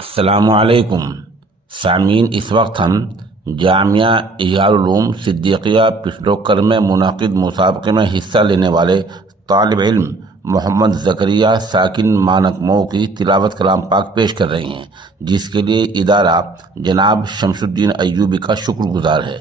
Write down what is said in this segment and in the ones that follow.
अस्सलामुअलैकुम सामीन, इस वक्त हम जामिया इयालुलूम सिद्दीकिया पिछलोकर में मुनाकिद मुसाबके में हिस्सा लेने वाले तालिब इल्म मोहम्मद ज़करिया साकिन मानकमो की तिलावत कलाम पाक पेश कर रही हैं, जिसके लिए इदारा जनाब शमसुद्दीन अय्यूबी का शुक्रगुजार है।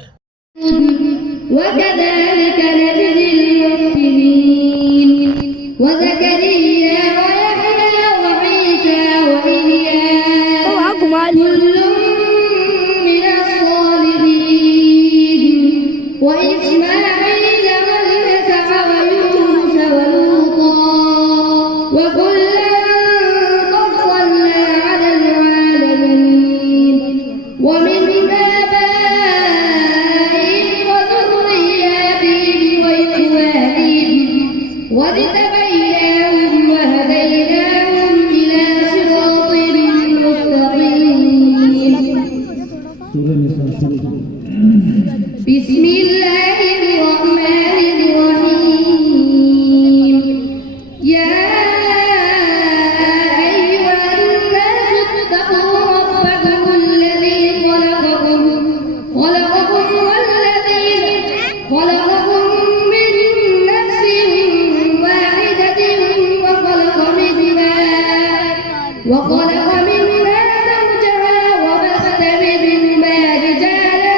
وخلق منها زوجها وبث منهما رجالا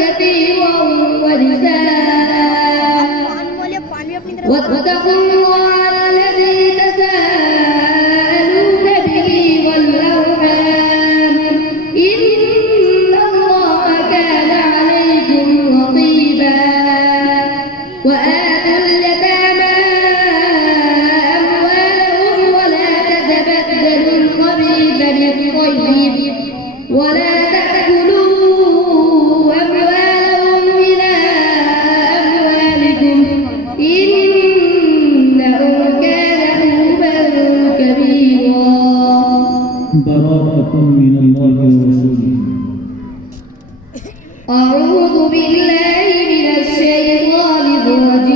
كثيرا ونساء واتقوا الله الذي تساءلون به والأرحام إن الله كان عليكم رقيبا وآتوا اليتامى أموالهم ولا تتبدلوا الخبيث بالطيب ولا تأكلوا أموالهم إلى أموالكم إنه كان حوبا كبيرا. براءة من الله ورسوله. أعوذ بالله من الشيطان الرجيم.